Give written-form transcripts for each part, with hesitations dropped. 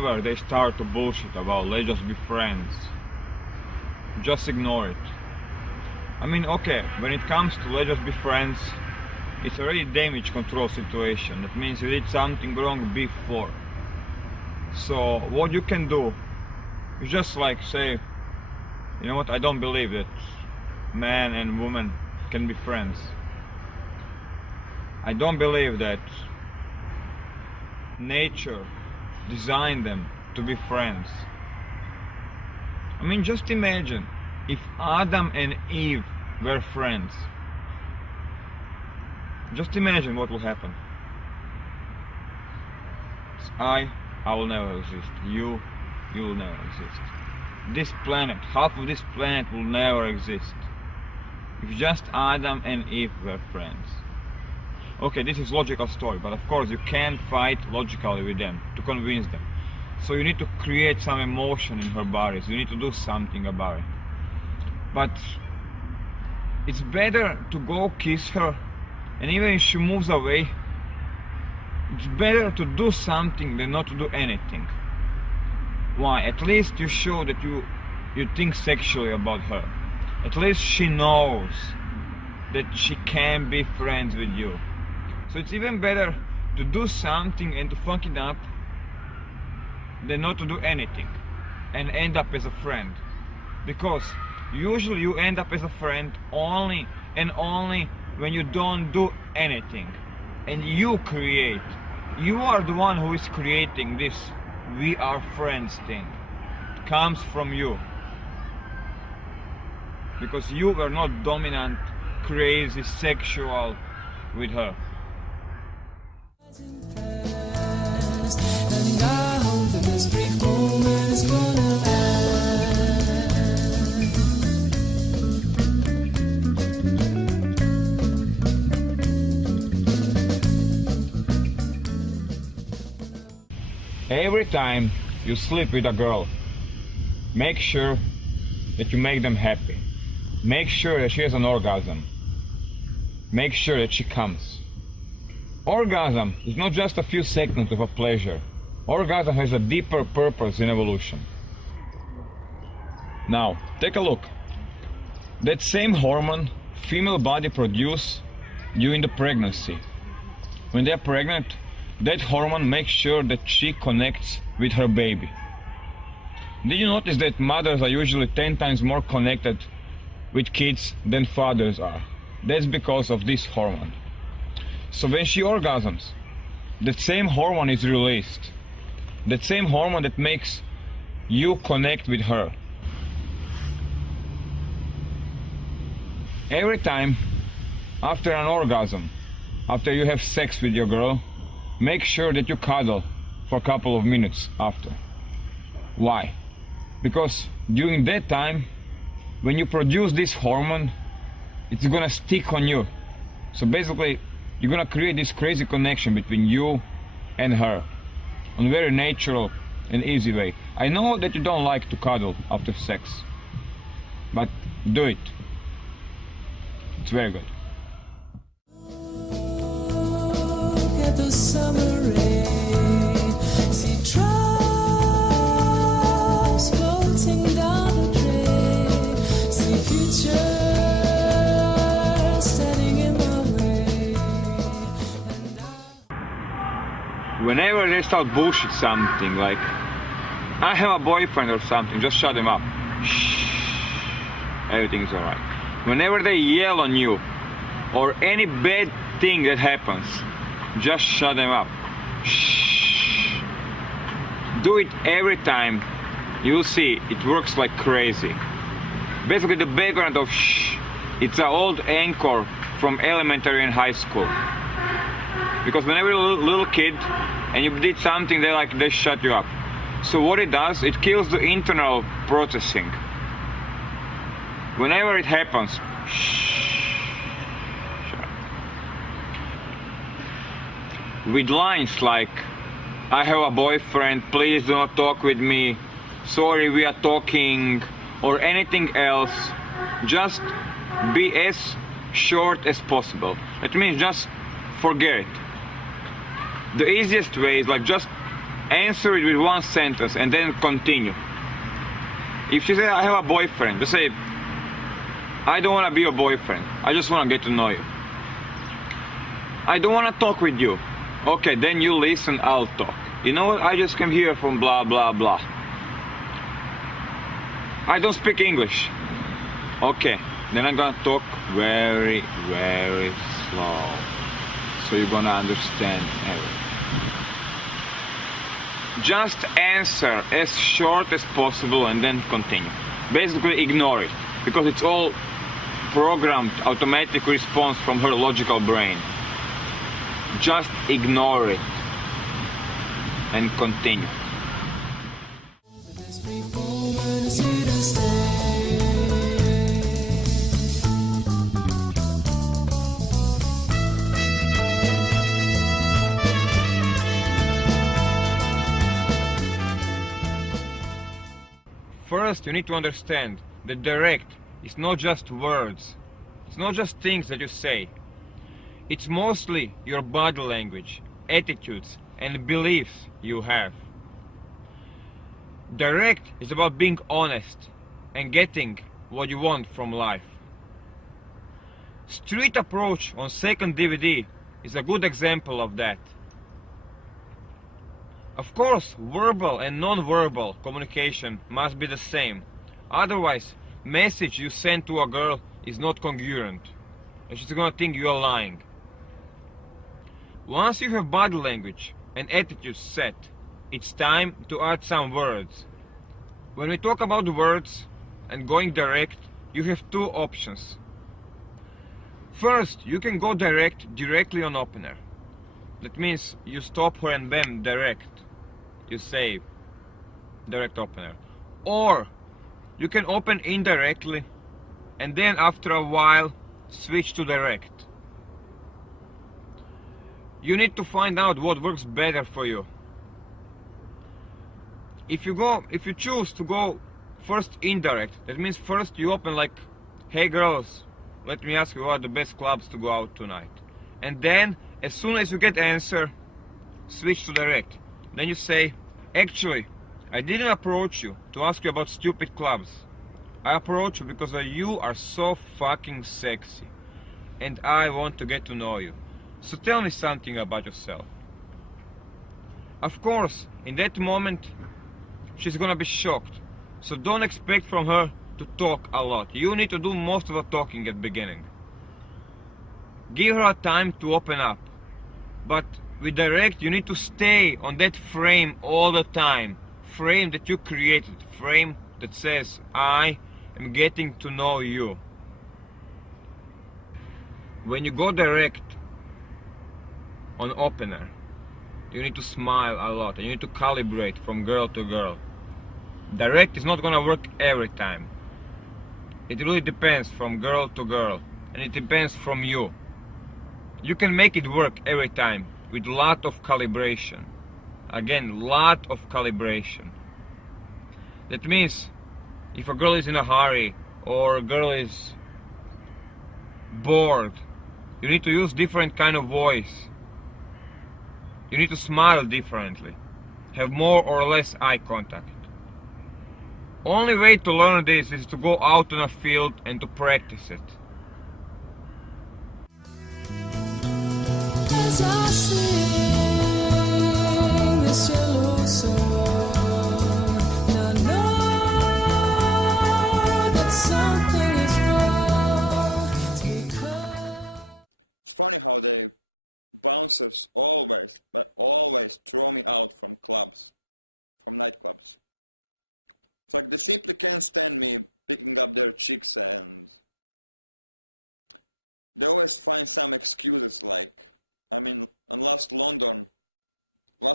whenever they start to bullshit about let's just be friends, just ignore it. I mean, okay, when it comes to let's just be friends, it's already damage control situation. That means you did something wrong before. So what you can do is just like say, you know what, I don't believe that man and woman can be friends. I don't believe that nature designed them to be friends. I mean, just imagine if Adam and Eve were friends. Just imagine what will happen. I will never exist. You will never exist. This planet, half of this planet will never exist. If just Adam and Eve were friends. Okay, this is logical story, but of course you can't fight logically with them to convince them. So you need to create some emotion in her bodies. You need to do something about it. But it's better to go kiss her, and even if she moves away, it's better to do something than not to do anything. Why? At least you show that you think sexually about her. At least she knows that she can be friends with you. So it's even better to do something and to fuck it up than not to do anything and end up as a friend. Because usually you end up as a friend only and only when you don't do anything and you create. You are the one who is creating this we are friends thing. It comes from you. Because you were not dominant, crazy, sexual with her. Every time you sleep with a girl, make sure that you make them happy. Make sure that she has an orgasm. Make sure that she comes. Orgasm is not just a few seconds of a pleasure. Orgasm has a deeper purpose in evolution. Now, take a look. That same hormone female body produce during the pregnancy. When they are pregnant, that hormone makes sure that she connects with her baby. Did you notice that mothers are usually 10 times more connected with kids than fathers are? That's because of this hormone. So when she orgasms, that same hormone is released. That same hormone that makes you connect with her. Every time after an orgasm, after you have sex with your girl, make sure that you cuddle for a couple of minutes after. Why? Because during that time, when you produce this hormone, it's gonna stick on you. So basically, you're gonna create this crazy connection between you and her in a very natural and easy way. I know that you don't like to cuddle after sex, but do it. It's very good. Whenever they start bullshit something like I have a boyfriend or something, just shut them up. Shh. Everything's alright. Whenever they yell on you or any bad thing that happens, just shut them up. Shh. Do it every time. You'll see it works like crazy. Basically the background of shh, it's an old anchor from elementary and high school. Because whenever you're a little kid and you did something, they shut you up. So what it does, it kills the internal processing. Whenever it happens, shh, shut up. With lines like, I have a boyfriend, please do not talk with me, sorry we are talking, or anything else, just be as short as possible. That means just forget it. The easiest way is like just Answer it with one sentence and then continue. If she says, I have a boyfriend, just say, I don't want to be your boyfriend. I just want to get to know you. I don't want to talk with you. Okay, then you listen, I'll talk. You know what? I just came here from blah, blah, blah. I don't speak English. Okay, then I'm gonna talk very, very slow. So you're gonna understand everything. Just answer as short as possible and then continue. Basically ignore it, because it's all programmed automatic response from her logical brain. Just ignore it and continue. First, you need to understand that direct is not just words. It's not just things that you say. It's mostly your body language, attitudes, and beliefs you have. Direct is about being honest and getting what you want from life. Street Approach on second DVD is a good example of that. Of course, verbal and non-verbal communication must be the same. Otherwise, message you send to a girl is not congruent, and she's gonna think you are lying. Once you have body language and attitude set, it's time to add some words. When we talk about words and going direct, you have two options. First, you can go directly on opener. That means you stop her and bam, direct. You say direct opener. Or you can open indirectly and then after a while switch to direct. You need to find out what works better for you. If you choose to go first indirect, that means first you open like, hey girls, let me ask you what are the best clubs to go out tonight. And then as soon as you get answer, switch to direct. Then you say, actually, I didn't approach you to ask you about stupid clubs. I approached you because you are so fucking sexy and I want to get to know you. So tell me something about yourself. Of course, in that moment, she's gonna be shocked. So don't expect from her to talk a lot. You need to do most of the talking at the beginning. Give her a time to open up. But with direct, you need to stay on that frame all the time. Frame that you created. Frame that says, I am getting to know you. When you go direct on opener, you need to smile a lot. And you need to calibrate from girl to girl. Direct is not gonna work every time. It really depends from girl to girl. And it depends from you. You can make it work every time with lot of calibration. Again, lot of calibration. That means if a girl is in a hurry or a girl is bored, you need to use different kind of voice. You need to smile differently. Have more or less eye contact. Only way to learn this is to go out on a field and to practice it. As I sing this yellow song, I know that something is wrong. It's funny how the bouncers always throw me out from clubs, from nightclubs. It's like they simply can't stand me picking up their chicks, and they always find some excuses like, last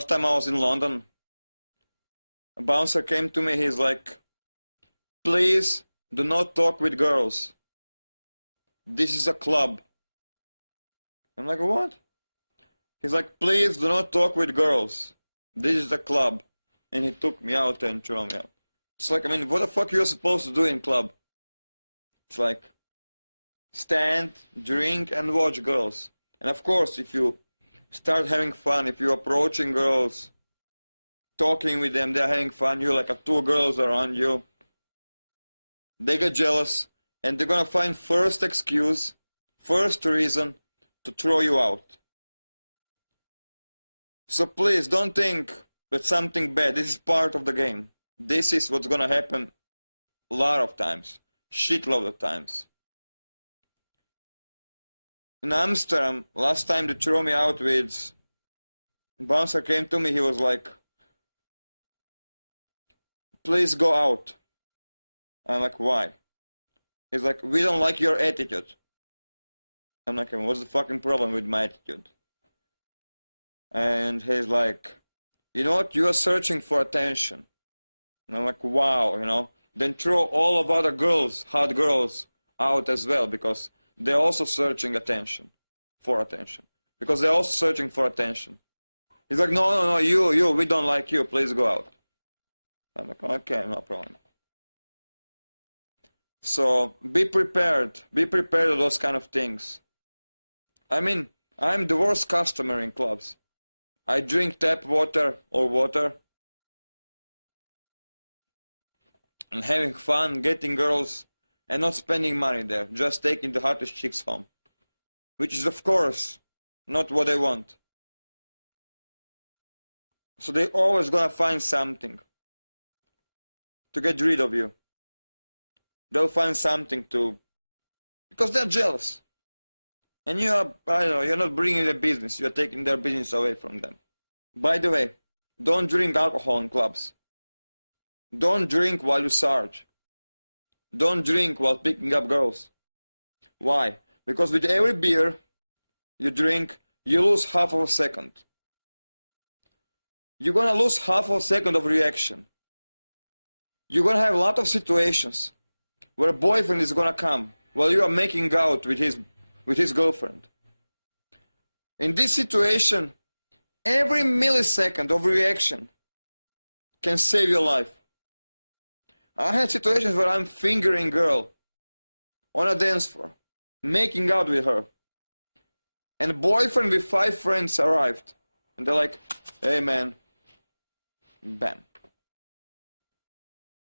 time I was in London, a bouncer came to me, he's like, please do not talk with girls. This is a club. I'm like, what? He's like, please do not talk with girls. This is a club. And he took me out and threw me out. It's like, what the fuck you're supposed to do in club? It's like, stand, drink, and watch girls. And of course, if you start having fun, if you're approaching girls talking with them, they're having fun, you're like two girls around you. They get jealous and they're gonna find first excuse, first reason to throw you out. So please don't think that something bad. This is part of the game. This is what's gonna happen a lot of times, shitload of times. In Amsterdam, last time they threw me out with, bouncer came to me, he was like, please go out. I'm like, why? He's like, we don't like your attitude. I'm like, what's the fucking problem with my attitude? And he's like, you know what, you are searching for attention. And I'm like, wow, you know. Then throw all of other girls, hot girls, out as well, because they're also searching attention, for attention. Because they're also searching for attention. He's like, no, you, we don't like you, please go out. I'm like, okay, no problem. So be prepared to those kind of things. I mean, I'm the worst customer in clubs. I drink tap water or water and having fun, getting girls and not spending money there, just taking the hottest chicks home, which is of course not what I want. So they always gonna find something to get rid of you. They'll find something to, because they're jealous. And you are, I don't know, you're not bringing their business, you're taking their business away from them. By the way, don't drink alcohol in clubs. Don't drink while you sarge. Don't drink while picking up girls. Why? Because with every beer you drink, you lose half of a second. You're gonna lose half of a second of reaction. You're gonna have a lot of situations where a boyfriend is gonna come while you are making out with his girlfriend. In this situation, every millisecond of reaction can save your life. I had situations where I'm fingering girl on a dance floor, making out with her. And a boyfriend with 5 friends arrived. And they're like, hey man, bam.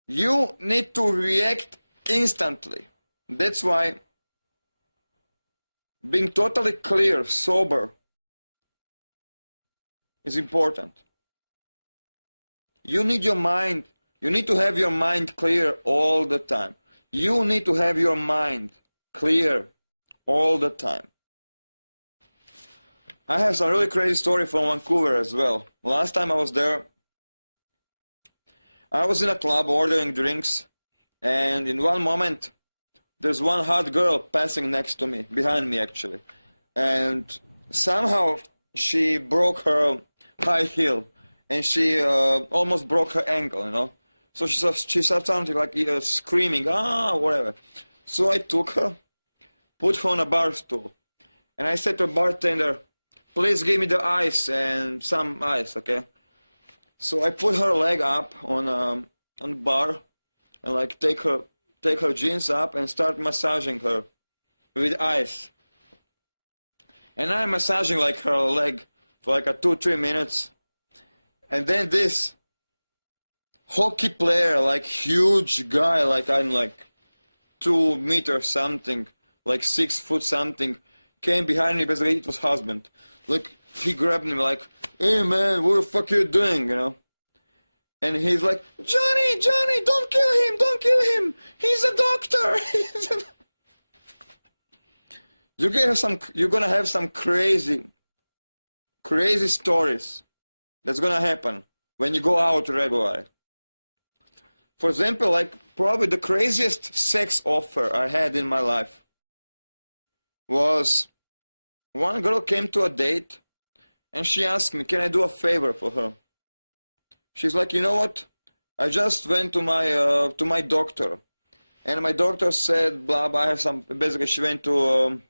You need to react instantly. That's why being totally clear, sober, is important. You need your mind, you need to have your mind clear all the time. You need to have your mind clear all the time. I have some really crazy story from Vancouver as well. Last time I was there, I was in a club ordering drinks, and in one moment, there's one hot girl passing next to me, behind me actually. And somehow she broke her high heel, and she almost broke her ankle, you know. So she said something like screaming, whatever. So I took her, put her on a bar stool, and I said to the bartender, please give me the ice and some ice, okay? So I put her leg up on the bar, and like take her jeans up and start massaging her with ice. And I'm massaging like her leg for like 2-3 minutes. And then this hockey player, like huge guy, like I'm like 2 meters something, like 6 foot something, came behind me, basically it was husband. Like he grabbed me like, hey man, what the fuck are you doing, you know? And he's like, Johnny, don't kill him, he's a doctor. You're gonna have some crazy stories that's gonna happen when you go out regularly. For example, like probably the craziest sex offer I had in my life was one girl came to a date and she asked me, can I do a favor for her? She's like, you know what? I just went to my doctor, and my doctor said, blah blah. I have some. Basically, she went to